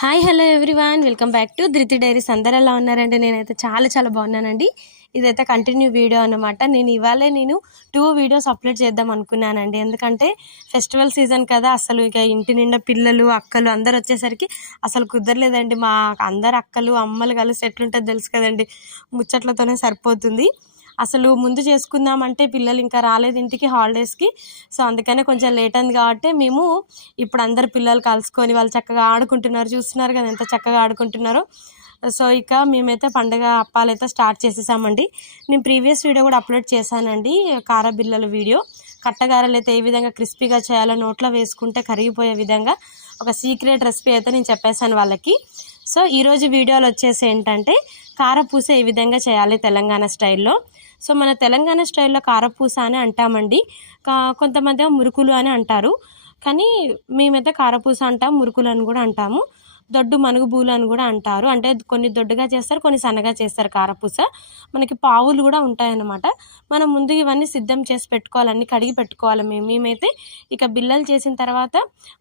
Hi hello everyone. Welcome back to Dhruti Diaries. అందరు ఎలా ఉన్నారండి? నేనైతే చాలా చాలా బాగున్నానండి. ఇదైతే కంటిన్యూ వీడియో అనమాట నేను ఇవాళే నేను టూ వీడియోస్ అప్లోడ్ చేద్దాం అనుకున్నానండి. ఎందుకంటే ఫెస్టివల్ సీజన్ కదా అసలు ఇక ఇంటి నిండా పిల్లలు అక్కలు అందరు వచ్చేసరికి అసలు కుదరలేదండి. మా అందరు అక్కలు అమ్మలు కలిసి ఎట్లుంటుంది తెలుసు కదండి. ముచ్చట్లతోనే సరిపోతుంది. అసలు ముందు చేసుకుందామంటే పిల్లలు ఇంకా రాలేదు ఇంటికి హాలిడేస్కి. సో అందుకనే కొంచెం లేట్ అయింది కాబట్టి మేము ఇప్పుడు అందరు పిల్లలు కలుసుకొని వాళ్ళు చక్కగా ఆడుకుంటున్నారు. చూస్తున్నారు కదా ఎంత చక్కగా ఆడుకుంటున్నారో. సో ఇక మేమైతే పండగ అప్పాలైతే స్టార్ట్ చేసేసామండి. నేను ప్రీవియస్ వీడియో కూడా అప్లోడ్ చేశానండి కారబిల్లల వీడియో. కట్టగారలు అయితే ఏ విధంగా క్రిస్పీగా చేయాలో నోట్లో వేసుకుంటే కరిగిపోయే విధంగా ఒక సీక్రెట్ రెసిపీ అయితే నేను చెప్పేశాను వాళ్ళకి. సో ఈరోజు వీడియోలు వచ్చేసి ఏంటంటే కారపూస ఏ విధంగా చేయాలి తెలంగాణ స్టైల్లో? సో మన తెలంగాణ స్టైల్లో కారపూస అని అంటామండి. కొంతమంది మురుకులు అని అంటారు. కానీ మేమైతే కారపూస అంటాం మురుకులు అని కూడా అంటాము. దొడ్డు మనుగుబూలు అని కూడా అంటారు. అంటే కొన్ని దొడ్డుగా చేస్తారు కొన్ని సన్నగా చేస్తారు కారపూస. మనకి పావులు కూడా ఉంటాయన్నమాట. మనం ముందు ఇవన్నీ సిద్ధం చేసి పెట్టుకోవాలి అన్ని కడిగి పెట్టుకోవాలి మేము. మేమైతే ఇక బిల్లలు చేసిన తర్వాత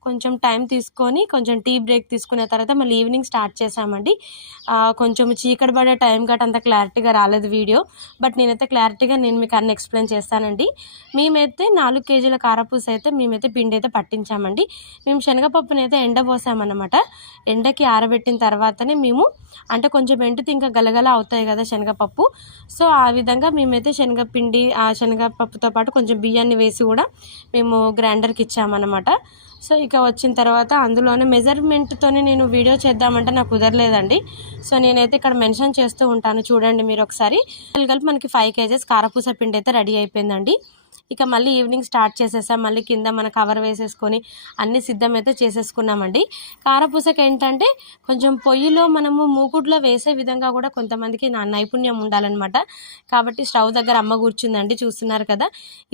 కొంచెం టైం తీసుకొని కొంచెం టీ బ్రేక్ తీసుకున్న తర్వాత మళ్ళీ ఈవినింగ్ స్టార్ట్ చేసామండి కొంచెం చీకటి పడే టైం గట్ అంత క్లారిటీగా రాలేదు వీడియో. బట్ నేనైతే క్లారిటీగా నేను మీకు అన్ని ఎక్స్ప్లెయిన్ చేస్తానండి. మేమైతే నాలుగు కేజీల కారపూస అయితే మేమైతే పిండి అయితే పట్టించామండి. మేము శనగపప్పునైతే ఎండబోసామన్నమాట. ఎండకి ఆరబెట్టిన తర్వాతనే మేము అంటే కొంచెం ఎండితే ఇంకా గలగల అవుతాయి కదా శనగపప్పు. సో ఆ విధంగా మేమైతే శనగపిండి ఆ శనగపప్పుతో పాటు కొంచెం బియ్యాన్ని వేసి కూడా మేము గ్రైండర్కి ఇచ్చామన్నమాట. సో ఇక వచ్చిన తర్వాత అందులోనే మెజర్మెంట్తోనే నేను వీడియో చేద్దామంటే నాకు కుదరలేదండి. సో నేనైతే ఇక్కడ మెన్షన్ చేస్తూ ఉంటాను. చూడండి మీరు ఒకసారి. కలిపి మనకి ఫైవ్ కేజెస్ కారపూస పిండి అయితే రెడీ అయిపోయిందండి. ఇక మళ్ళీ ఈవినింగ్ స్టార్ట్ చేసేసాం మళ్ళీ కింద మన కవర్ వేసేసుకొని అన్ని సిద్ధమైతే చేసేసుకున్నామండి. కారపూసకి ఏంటంటే కొంచెం పొయ్యిలో మనము మూకుడులో వేసే విధంగా కూడా కొంతమందికి నా నైపుణ్యం ఉండాలన్నమాట. కాబట్టి స్టవ్ దగ్గర అమ్మ కూర్చుందండి చూస్తున్నారు కదా.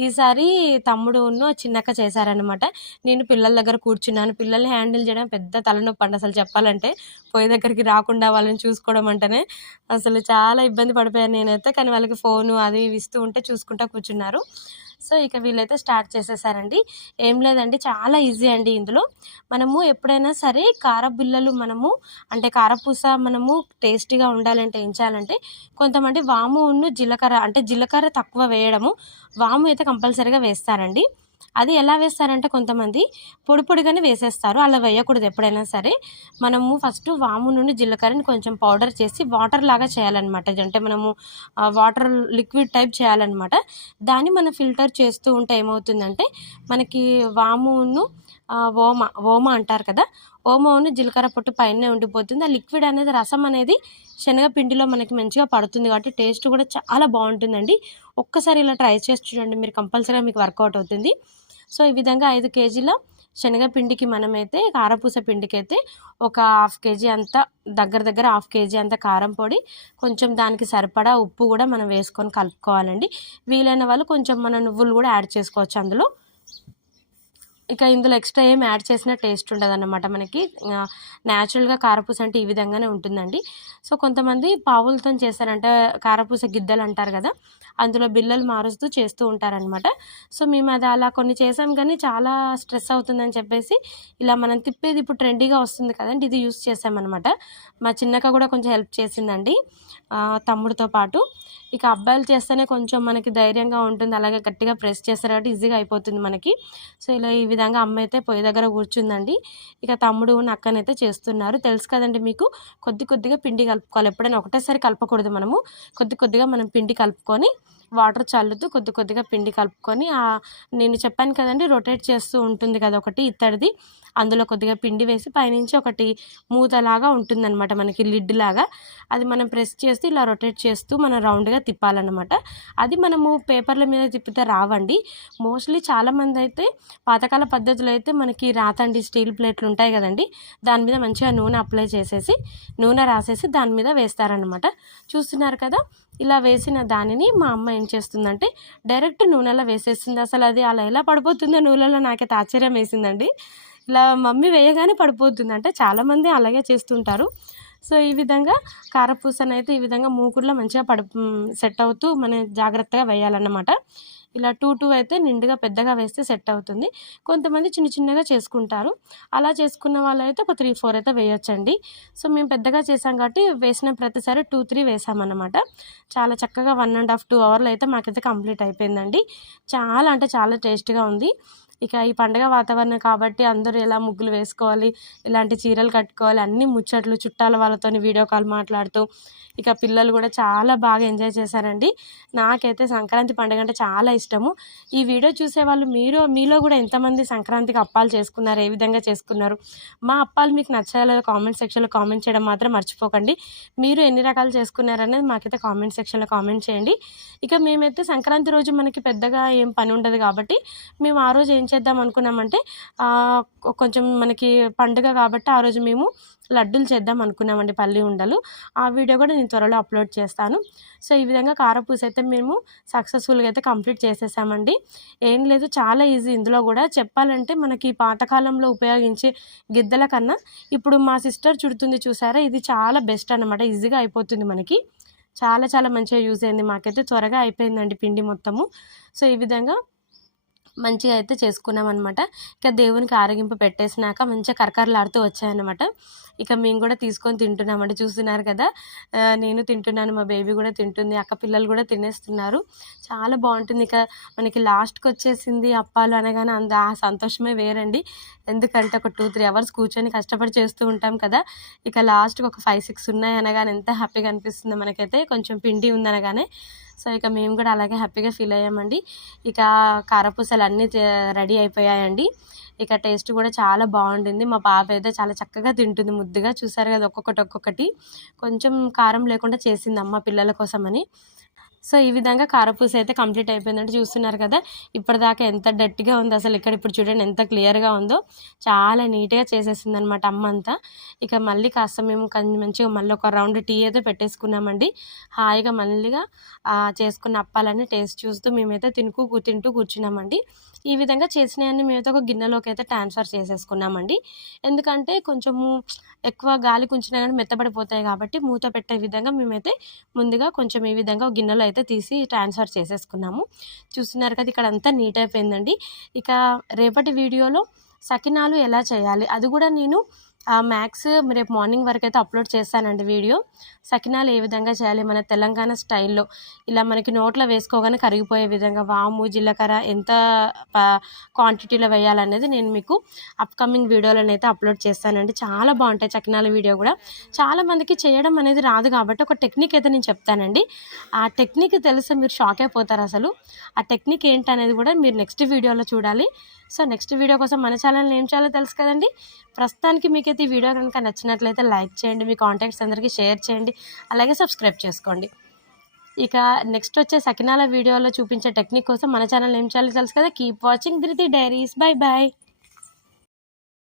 ఈసారి తమ్ముడును చిన్నక్క చేశారనమాట నేను పిల్లల దగ్గర కూర్చున్నాను. పిల్లల్ని హ్యాండిల్ చేయడం పెద్ద తలనొప్పి అండి అసలు చెప్పాలంటే. పొయ్యి దగ్గరికి రాకుండా వాళ్ళని చూసుకోవడం అంటేనే అసలు చాలా ఇబ్బంది పడిపోయాను నేనైతే. కానీ వాళ్ళకి ఫోను అది ఇవి ఇస్తూ ఉంటే చూసుకుంటా కూర్చున్నారు. సో ఇక వీళ్ళైతే స్టార్ట్ చేసేసారండి. ఏం లేదండి చాలా ఈజీ అండి ఇందులో. మనము ఎప్పుడైనా సరే కార బిల్లలు మనము అంటే కారపూస మనము టేస్టీగా ఉండాలంటే ఏం చేయాలంటే కొంతమంది వాము జీలకర్ర అంటే జీలకర్ర తక్కువ వేయడము వాము అయితే కంపల్సరీగా వేస్తారండి. అది ఎలా వేస్తారంటే కొంతమంది పొడి పొడిగానే వేసేస్తారు అలా వేయకూడదు ఎప్పుడైనా సరే. మనము ఫస్ట్ వాము నుండి జీలకర్రని కొంచెం పౌడర్ చేసి వాటర్ లాగా చేయాలన్నమాట. అంటే మనము వాటర్ లిక్విడ్ టైప్ చేయాలన్నమాట. దాన్ని మనం ఫిల్టర్ చేస్తూ ఉంటే ఏమవుతుందంటే మనకి వామును ఓమ ఓమ అంటారు కదా? ఓమను జీలకర్ర పొట్టు పైన ఉండిపోతుంది. ఆ లిక్విడ్ అనేది రసం అనేది శనగపిండిలో మనకి మంచిగా పడుతుంది కాబట్టి టేస్ట్ కూడా చాలా బాగుంటుందండి. ఒక్కసారి ఇలా ట్రై చేసి చూడండి మీరు కంపల్సరీగా మీకు వర్కౌట్ అవుతుంది. సో ఈ విధంగా ఐదు కేజీల శనగపిండికి మనమైతే కారపూస పిండికి అయితే ఒక హాఫ్ కేజీ అంతా దగ్గర దగ్గర హాఫ్ కేజీ అంత కారం పొడి కొంచెం దానికి సరిపడా ఉప్పు కూడా మనం వేసుకొని కలుపుకోవాలండి. వీలైన వాళ్ళు కొంచెం మన నువ్వులు కూడా యాడ్ చేసుకోవచ్చు అందులో. ఇక ఇందులో ఎక్స్ట్రా ఏం యాడ్ చేసిన టేస్ట్ ఉండదు అనమాట మనకి న్యాచురల్గా కారపూస అంటే ఈ విధంగానే ఉంటుందండి. సో కొంతమంది పావులతో చేస్తారంటే కారపూస గిద్దలు అంటారు కదా అందులో బిల్లలు మారుస్తూ చేస్తూ ఉంటారనమాట సో మేము అది అలా కొన్ని చేసాం కానీ చాలా స్ట్రెస్ అవుతుందని చెప్పేసి ఇలా మనం తిప్పేది ఇప్పుడు ట్రెండీగా వస్తుంది కదండి ఇది యూస్ చేసామన్నమాట. మా చిన్నక కూడా కొంచెం హెల్ప్ చేసిందండి తమ్ముడితో పాటు. ఇక అబ్బాయిలు చేస్తేనే కొంచెం మనకి ధైర్యంగా ఉంటుంది అలాగే గట్టిగా ప్రెస్ చేస్తారు కాబట్టి ఈజీగా అయిపోతుంది మనకి. సో ఇలా ఈ విధంగా అమ్మ అయితే పొయ్యి దగ్గర కూర్చుందండి. ఇక తమ్ముడు నక్కనైతే చేస్తున్నారు. తెలుసు కదండి మీకు కొద్ది కొద్దిగా పిండి కలుపుకోవాలి. ఎప్పుడైనా ఒకటేసారి కలపకూడదు మనము. కొద్ది కొద్దిగా మనం పిండి కలుపుకొని వాటర్ చల్లుతూ కొద్ది కొద్దిగా పిండి కలుపుకొని నేను చెప్పాను కదండి రొటేట్ చేస్తూ ఉంటుంది కదా ఒకటి ఇత్తడిది. అందులో కొద్దిగా పిండి వేసి పైనుంచి ఒకటి మూతలాగా ఉంటుందన్నమాట మనకి లిడ్ లాగా. అది మనం ప్రెస్ చేస్తూ ఇలా రొటేట్ చేస్తూ మనం రౌండ్గా తిప్పాలన్నమాట. అది మనము పేపర్ల మీద తిప్పితే రావండి. మోస్ట్లీ చాలామంది అయితే పాతకాల పద్ధతిలో అయితే మనకి రాతండి స్టీల్ ప్లేట్లు ఉంటాయి కదండి దాని మీద మంచిగా నూనె అప్లై చేసేసి నూనె రాసేసి దాని మీద వేస్తారనమాట చూస్తున్నారు కదా ఇలా వేసిన దానిని మా అమ్మ ఏం చేస్తుందంటే డైరెక్ట్ నూనెలో వేసేస్తుంది. అసలు అది అలా ఎలా పడిపోతుందో నూనెలో నాకైతే ఆశ్చర్యం వేసిందండి. ఇలా మమ్మీ వేయగానే పడిపోతుంది. అంటే చాలామంది అలాగే చేస్తుంటారు. సో ఈ విధంగా కారపూసనైతే అయితే ఈ విధంగా మూకుడులో మంచిగా పడి సెట్ అవుతూ మన జాగ్రత్తగా వేయాలన్నమాట. ఇలా టూ టూ అయితే నిండుగా పెద్దగా వేస్తే సెట్ అవుతుంది. కొంతమంది చిన్న చిన్నగా చేసుకుంటారు. అలా చేసుకున్న వాళ్ళైతే ఒక త్రీ ఫోర్ అయితే వేయొచ్చండి. సో మేము పెద్దగా చేసాం కాబట్టి వేసిన ప్రతిసారి టూ త్రీ వేసామన్నమాట. చాలా చక్కగా వన్ అండ్ హాఫ్ టూ అవర్లో అయితే మాకైతే కంప్లీట్ అయిపోయిందండి. చాలా అంటే చాలా టేస్ట్గా ఉంది. ఇక ఈ పండగ వాతావరణం కాబట్టి అందరూ ఎలా ముగ్గులు వేసుకోవాలి ఇలాంటి చీరలు కట్టుకోవాలి అన్ని ముచ్చట్లు చుట్టాల వాళ్ళతో వీడియో కాల్ మాట్లాడుతూ ఇక పిల్లలు కూడా చాలా బాగా ఎంజాయ్ చేశారండి. నాకైతే సంక్రాంతి పండుగ అంటే చాలా ఇష్టము. ఈ వీడియో చూసే వాళ్ళు మీరు మీలో కూడా ఎంతమంది సంక్రాంతికి అప్పాలు చేసుకున్నారు ఏ విధంగా చేసుకున్నారు? మా అప్పాలు మీకు నచ్చాలో కామెంట్ సెక్షన్లో కామెంట్ చేయడం మాత్రం మర్చిపోకండి. మీరు ఎన్ని రకాలు చేసుకున్నారనేది మాకైతే కామెంట్ సెక్షన్లో కామెంట్ చేయండి. ఇక మేమైతే సంక్రాంతి రోజు మనకి పెద్దగా ఏం పని ఉండదు కాబట్టి మేము ఆ రోజు ఏం చేద్దాం అనుకున్నామంటే కొంచెం మనకి పండుగ కాబట్టి ఆ రోజు మేము లడ్డూలు చేద్దాం అనుకున్నామండి పల్లి ఉండలు. ఆ వీడియో కూడా నేను త్వరలో అప్లోడ్ చేస్తాను. సో ఈ విధంగా కారపూస అయితే మేము సక్సెస్ఫుల్గా అయితే కంప్లీట్ చేసేసామండి. ఏం లేదు చాలా ఈజీ ఇందులో కూడా. చెప్పాలంటే మనకి పాతకాలంలో ఉపయోగించే గిద్దల కన్నా ఇప్పుడు మా సిస్టర్ చుడుతుంది చూసారా? ఇది చాలా బెస్ట్ అనమాట ఈజీగా అయిపోతుంది మనకి. చాలా చాలా మంచిగా యూజ్ అయింది మాకైతే. త్వరగా అయిపోయిందండి పిండి మొత్తము. సో ఈ విధంగా మంచిగా అయితే చేసుకున్నాం అనమాట ఇక దేవునికి ఆరగింపు పెట్టేసినాక మంచిగా కరకరలాడుతూ వచ్చాయన్నమాట. ఇక మేము కూడా తీసుకొని తింటున్నామంటే చూస్తున్నారు కదా? నేను తింటున్నాను మా బేబీ కూడా తింటుంది అక్క పిల్లలు కూడా తినేస్తున్నారు. చాలా బాగుంటుంది. ఇక మనకి లాస్ట్కి వచ్చేసింది అప్పాలు అనగానే అంద ఆ సంతోషమే వేరండి. ఎందుకంటే ఒక టూ త్రీ అవర్స్ కూర్చొని కష్టపడి చేస్తూ ఉంటాం కదా? ఇక లాస్ట్కి ఒక ఫైవ్ సిక్స్ ఉన్నాయి అనగానే ఎంత హ్యాపీగా అనిపిస్తుంది మనకైతే. కొంచెం పిండి ఉందనగానే. సో ఇక మేము కూడా అలాగే హ్యాపీగా ఫీల్ అయ్యామండి. ఇక కారపూసలు అన్నీ రెడీ అయిపోయాయండి. ఇక టేస్ట్ కూడా చాలా బాగుంటుంది మా పాప అయితే చాలా చక్కగా తింటుంది ముద్దుగా. చూసారు కదా ఒక్కొక్కటి ఒక్కొక్కటి. కొంచెం కారం లేకుండా చేసింది అమ్మ పిల్లల కోసమని. సో ఈ విధంగా కారపూస అయితే కంప్లీట్ అయిపోయిందంటే చూస్తున్నారు కదా. ఇప్పటిదాకా ఎంత డట్టిగా ఉంది అసలు ఇక్కడ ఇప్పుడు చూడండి ఎంత క్లియర్గా ఉందో. చాలా నీట్గా చేసేసింది అనమాట అమ్మ అంతా ఇక మళ్ళీ కాస్త మేము మంచిగా మళ్ళీ ఒక రౌండ్ టీ అయితే పెట్టేసుకున్నామండి. హాయిగా మళ్ళీగా చేసుకున్న అప్పాలన్నీ టేస్ట్ చూస్తూ మేమైతే తినుకు తింటూ కూర్చున్నామండి. ఈ విధంగా చేసినవన్నీ మేమైతే ఒక గిన్నెలోకి అయితే ట్రాన్స్ఫర్ చేసేసుకున్నామండి. ఎందుకంటే కొంచెము ఎక్కువ గాలి కుంచినా కానీ మెత్తబడిపోతాయి కాబట్టి మూత పెట్టే విధంగా మేమైతే ముందుగా కొంచెం ఈ విధంగా గిన్నెలో అయితే తీసి ట్రాన్స్ఫర్ చేసేసుకున్నాము. చూస్తున్నారు కదా ఇక్కడ అంతా నీట్ అయిపోయిందండి. ఇక రేపటి వీడియోలో సకినాలు ఎలా చేయాలి? అది కూడా నేను మ్యాథ్స్ రేపు మార్నింగ్ వరకు అయితే అప్లోడ్ చేస్తానండి వీడియో సకినాలు ఏ విధంగా చేయాలి మన తెలంగాణ స్టైల్లో ఇలా మనకి నోట్లో వేసుకోగానే కరిగిపోయే విధంగా వాము జీలకర్ర ఎంత క్వాంటిటీలో వేయాలనేది నేను మీకు అప్కమింగ్ వీడియోలను అయితే అప్లోడ్ చేస్తానండి. చాలా బాగుంటాయి సకినాల వీడియో కూడా. చాలామందికి చేయడం అనేది రాదు కాబట్టి ఒక టెక్నిక్ అయితే నేను చెప్తానండి. ఆ టెక్నిక్ తెలిస్తే మీరు షాక్ అయిపోతారు అసలు. ఆ టెక్నిక్ ఏంటనేది కూడా మీరు నెక్స్ట్ వీడియోలో చూడాలి. సో నెక్స్ట్ వీడియో కోసం మన ఛానల్ ఏం చేయాలో తెలుసు కదండి? ప్రస్తుతానికి మీకైతే ఈ వీడియో కనుక నచ్చినట్లయితే లైక్ చేయండి మీ కాంటాక్ట్స్ అందరికీ షేర్ చేయండి అలాగే సబ్స్క్రైబ్ చేసుకోండి. ఇక నెక్స్ట్ వచ్చే సకినాల వీడియోలో చూపించే టెక్నిక్ కోసం మన ఛానల్ ఏం చేయాలో తెలుసు కదా. Keep watching Dhruti Diaries bye bye